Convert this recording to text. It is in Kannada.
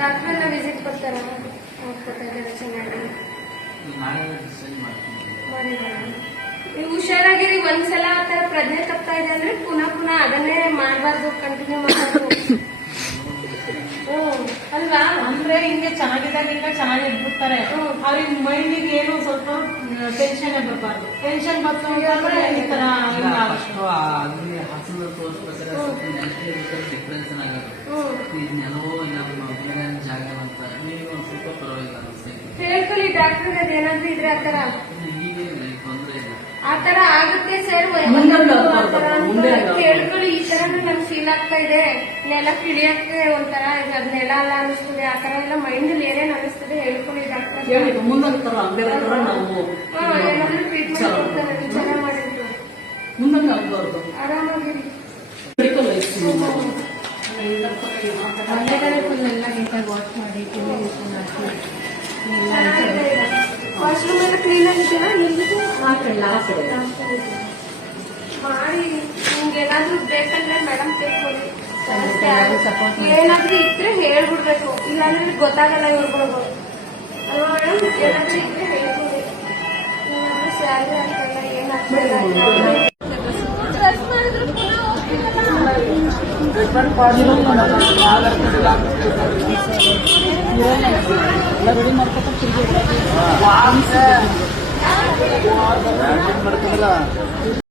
ಡಾಕ್ಟರ್ ಎಲ್ಲ ವಿಸಿಟ್ ಕೊಡ್ತಾರ ಚೆನ್ನಾಗಿ ನೀವು ಹುಷಾರಾಗಿರಿ. ಒಂದ್ಸಲ ಆತರ ಪ್ರಜ್ಞೆ ತಪ್ತಾ ಇದೆ ಅಂದ್ರೆ ಪುನಃ ಅದನ್ನೇ ಮಾಡಬಾರ್ದು, ಕಂಟಿನ್ಯೂ ಮಾಡಬಾರ್ದು ಅಲ್ವಾ? ಅಂದ್ರೆ ಹಿಂಗೆ ಚೆನ್ನಾಗಿದ್ದಾಗ ಈಗ ಚೆನ್ನಾಗಿ ಇಟ್ಬಿಡ್ತಾರೆ. ಅವ್ರಿಗೆ ಮೈಂಡಿಗೆ ಏನು ಸ್ವಲ್ಪ ಟೆನ್ಷನ್ ಬರಬಾರ್ದು. ಟೆನ್ಷನ್ ಬಂತು ಈ ತರ ಡಿಫ್ರೆನ್ಸ್ ಜಾಗ ಅಂತ ನೀವು ಸ್ವಲ್ಪ ಪರವಾಗಿಲ್ಲ ಹೇಳ್ಕೊಳ್ಳಿ ಡಾಕ್ಟರ್. ಅದೇನಾದ್ರೂ ಇದ್ರೆ ಆತರ ಆಗುತ್ತೆ ಸರ್. ಕೇಳ್ಕೊಳ್ಳಿ, ಈ ತರ ನಮ್ಗೆ ಫೀಲ್ ಆಗ್ತಾ ಇದೆ, ನೆಲ ಕಿಳಿಯಕ್ಕೆ ಒಂಥರ ಅದ್ ನೆಲ ಅಲ್ಲ ಅನಿಸ್ತದೆ, ಆತರ ಎಲ್ಲ ಮೈಂಡ್ ಏನೇನ್ ಅನಿಸ್ತದೆ ಹೇಳ್ಕೊಳ್ಳಿ ಡಾಕ್ಟರ್. ಏನಾದ್ರೂ ಟ್ರೀಟ್ಮೆಂಟ್ ಕೊಡ್ತಾರೆ, ವಿಚಾರ ಮಾಡಿದ್ರು ಆರಾಮಾಗಿರಿ. ಎಲ್ಲ ನೀಟಾಗಿ ವಾಶ್ ಮಾಡಿ ವಾಶ್ರೂಮ್ ಎಲ್ಲ ಕ್ಲೀನ್ ಆಗಿದೆಯಾ? ಮಾಡಿ ನಿಮ್ಗೆ ಏನಾದ್ರೂ ಬೇಕಂದ್ರೆ ಮೇಡಮ್ ತೆಕ್ಕೊಳ್ಳಿ. ಏನಾದ್ರೂ ಇದ್ರೆ ಹೇಳ್ಬಿಡ್ಬೇಕು, ಇಲ್ಲಾಂದ್ರೆ ಗೊತ್ತಾಗಲ್ಲ ಇವ್ರುಗಳಿಗೂ ಅಲ್ವಾ ಮೇಡಮ್? ಏನಾದ್ರೂ ಇದ್ರೆ ಹೇಳ್ಕೊಡಿ. ಏನಾದ್ರೂ ಸ್ಯಾಲ್ರಿ ಆಗ್ತಲ್ಲ ಏನಾಗ್ತಲ್ಲ ಡ್ರೆಸ್ ಮಾಡಿದ್ರು ಪುನಃ ರೆಡಿ ಮಾಡ್ಕೊತಿಲ್ಲ.